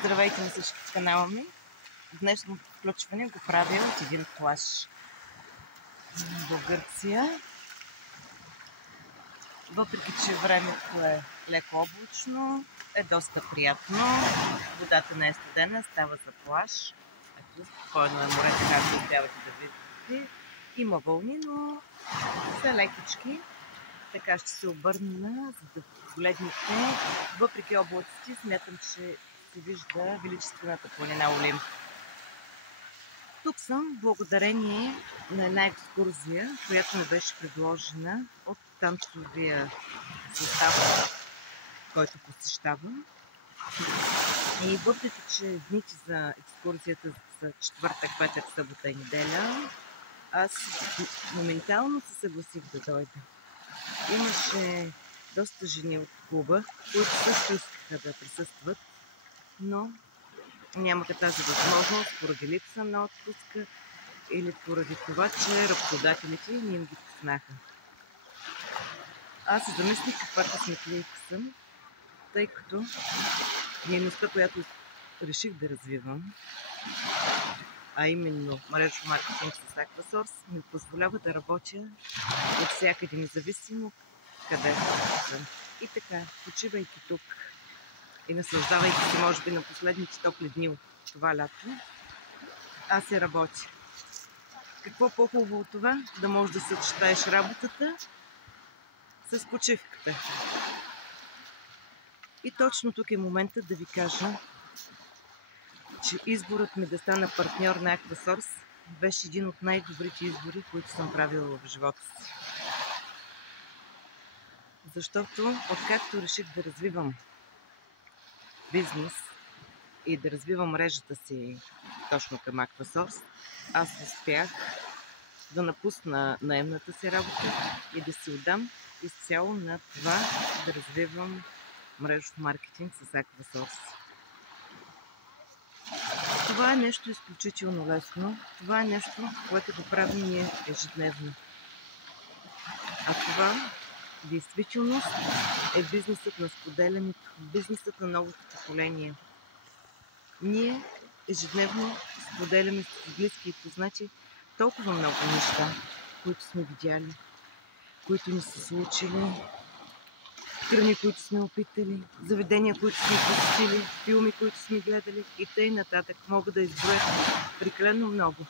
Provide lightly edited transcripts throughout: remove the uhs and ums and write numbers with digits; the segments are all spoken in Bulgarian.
Здравейте на всички в канала ми. Днешното включване го правя от един плаж в Гърция. Въпреки че времето е леко облачно, е доста приятно. Водата не е студена, става за плаж. Ето, спокойно е море, както успявате да видите. Има вълни, но са лекички. Така ще се обърна, за да погледнете. Въпреки облаците, смятам, че се вижда величествената планина Олимп. Тук съм благодарение на една екскурзия, която ми беше предложена от танцовия състав, който посещавам. И въпреки че дните за екскурзията са четвъртък, петък, събота и неделя, аз моментално се съгласих да дойда. Имаше доста жени от клуба, които също искаха да присъстват, но нямаха тази възможност поради липса на отпуска или поради това, че работодателите не им ги пуснаха. Аз се замислих каква късметлийка съм, тъй като дейността, която реших да развивам, а именно мрежов маркетинг с Aquasource, ми позволява да работя от всякъде, независимо къде съм. И така, почивайки тук и наслаждавайки се, може би, на последните топли дни от това лято, аз се работя. Какво по-хубаво от това? Да можеш да съчетаеш работата с почивката. И точно тук е моментът да ви кажа, че изборът ми да стана партньор на Aquasource беше един от най-добрите избори, които съм правила в живота си. Защото откакто реших да развивам бизнес и да развивам мрежата си точно към Aquasource, аз успях да напусна наемната си работа и да се отдам изцяло на това да развивам мрежов маркетинг с Aquasource. Това е нещо изключително лесно. Това е нещо, което го правим ние ежедневно. А това действително е бизнесът на споделянето, бизнесът на новото поколение. Ние ежедневно споделяме с близки и познати толкова много неща, които сме видяли, които ни са случили, храни, които сме опитали, заведения, които сме посетили, филми, които сме гледали и т.н. нататък. Мога да изброя прекалено много.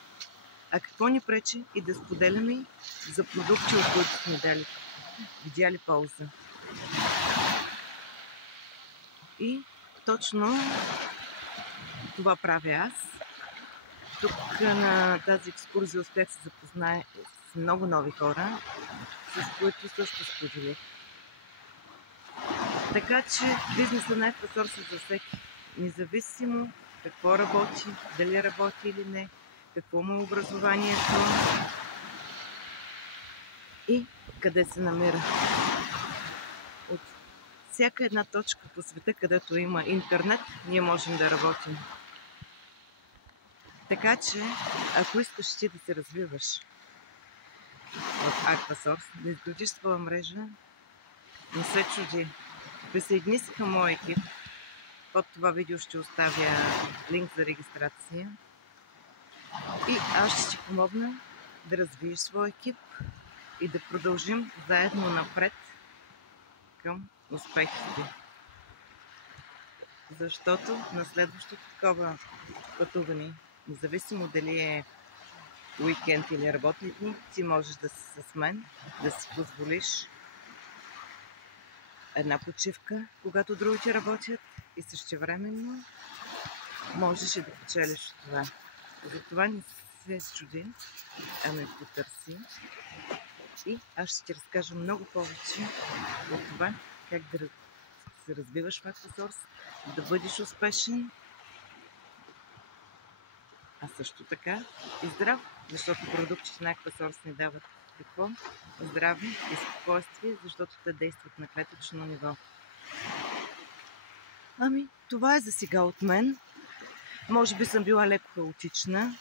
А какво ни пречи и да споделяме за продукти, от които сме видяли полза. И точно това правя аз. Тук на тази екскурзия успях да се запозная с много нови хора, с които също споделих. Така че бизнесът на Aquasource е за всеки. Независимо какво работи, дали работи или не, какво му е образованието и къде се намира. От всяка една точка по света, където има интернет, ние можем да работим. Така че, ако искаш ти да се развиваш в Aquasource, да изградиш своя мрежа, не се чуди. Присъедини се към моя екип. Под това видео ще оставя линк за регистрация. И аз ще ти помогна да развиеш своя екип и да продължим заедно напред към успехите. Защото на следващото такова пътуване, независимо дали е уикенд или работни дни, ти можеш да си с мен, да си позволиш една почивка, когато другите работят и същевременно можеш и да печелиш от това. Затова не се чуди, а ме потърси и аз ще ти разкажа много повече от това, как да се развиваш в Aquasource, да бъдеш успешен, а също така и здрав, защото продуктите на Aquasource ни дават какво? Здраве и спокойствие, защото те действат на клетъчно ниво. Ами, това е за сега от мен. Може би съм била леко хаотична,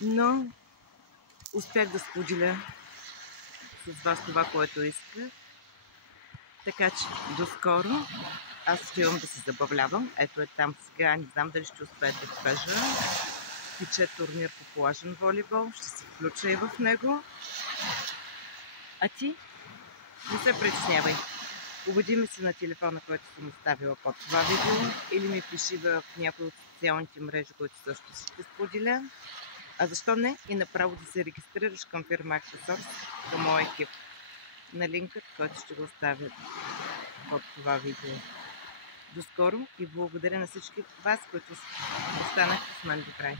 но успях да споделя с вас това, което исках. Така че, до скоро! Аз отивам да се забавлявам. Ето е там сега. Не знам дали ще успея да покажа. Тича турнир по плажен волейбол. Ще се включа и в него. А ти? Не се притеснявай. Обади ми се на телефона, който съм оставила под това видео, или ми пиши в някои от социалните мрежи, които също ще споделя. А защо не и направо да се регистрираш към фирма Аксесорс, към моя екип, на линкът, който ще го оставя под това видео. До скоро и благодаря на всички вас, които останахте с мен до края.